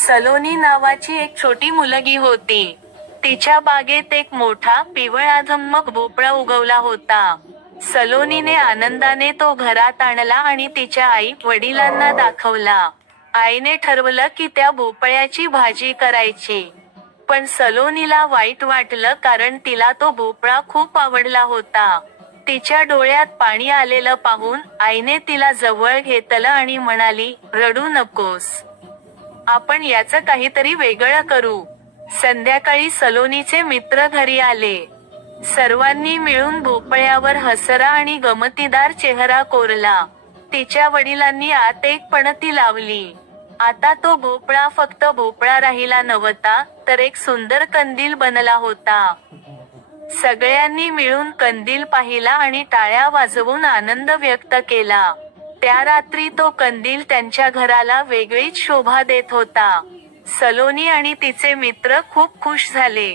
सलोनी नावाची एक छोटी मुलगी होती. तिच्या बागेत एक मोठा पिवळाधम्मक भोपळा उगवला होता. सलोनीने आनंदाने तो घरात आणला आणि तिच्या आई वडिलांना दाखवला. आईने ठरवलं की त्या भोपळ्याची भाजी करायची. पण सलोनीला वाईट वाटलं कारण तिला तो भोपळा खूप आवडला होता. तिच्या डोळ्यात पाणी आलेलं पाहून आईने तिला जवळ घेतलं आणि म्हणाली, रडू नकोस. आपण याचं काहीतरी वेगळं करू. संध्याकाळी सलोनीचे मित्र घरी आले. सर्वांनी मिळून भोपळ्यावर हसरा आणि गमतीदार चेहरा कोरला. तिच्या वडिलांनी आत एक पणती लावली. आता तो भोपळा फक्त भोपळा राहिला नव्हता, तर एक सुंदर कंदील बनला होता. सगळ्यांनी मिळून कंदील पाहिला आणि टाळ्या वाजवून आनंद व्यक्त केला. त्या रात्री तो कंदील त्यांच्या घराला वेगळीच शोभा देत होता. सलोनी आणि तिचे मित्र खूप खुश झाले.